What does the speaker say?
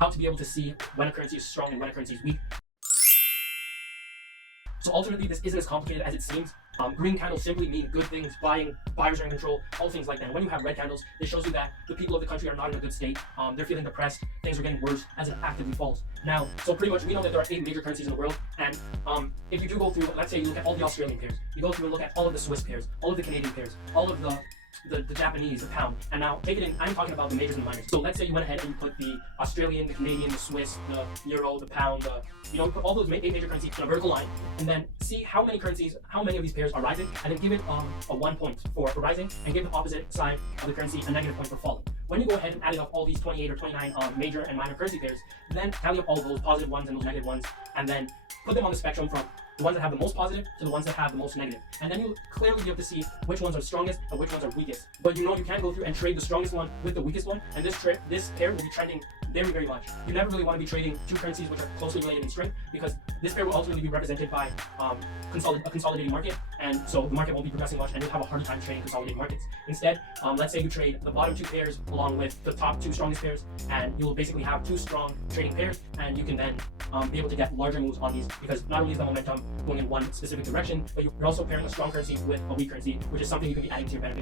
how to be able to see when a currency is strong and when a currency is weak. So ultimately, this isn't as complicated as it seems. Green candles simply mean good things, buyers are in control, all things like that. And when you have red candles, it shows you that the people of the country are not in a good state. They're feeling depressed, things are getting worse as it actively falls. Now, so pretty much we know that there are 8 major currencies in the world, and if you do go through, let's say you look at all the Australian pairs, you go through and look at all of the Swiss pairs, all of the Canadian pairs, all of the Japanese, the pound, and now take it in, I'm talking about the majors and the minors. So let's say you went ahead and you put the Australian, the Canadian, the Swiss, the Euro, the pound, you put all those 8 major currencies in a vertical line, and then see how many of these pairs are rising, and then give it a 1 point for rising, and give the opposite side of the currency a negative point for falling. When you go ahead and add up all these 28 or 29 major and minor currency pairs, then tally up all those positive ones and those negative ones, and then put them on the spectrum from the ones that have the most positive to the ones that have the most negative. And then you'll clearly be able to see which ones are strongest and which ones are weakest. But you can go through and trade the strongest one with the weakest one, and this pair will be trending very, very much. You never really want to be trading 2 currencies which are closely related in strength, because this pair will ultimately be represented by a consolidating market, and so the market won't be progressing much, and you'll have a harder time trading consolidating markets. Instead, let's say you trade the bottom 2 pairs along with the top 2 strongest pairs, and you'll basically have 2 strong trading pairs, and you can then be able to get larger moves on these, because not only is the momentum going in one specific direction, but you're also pairing a strong currency with a weak currency, which is something you can be adding to your benefit.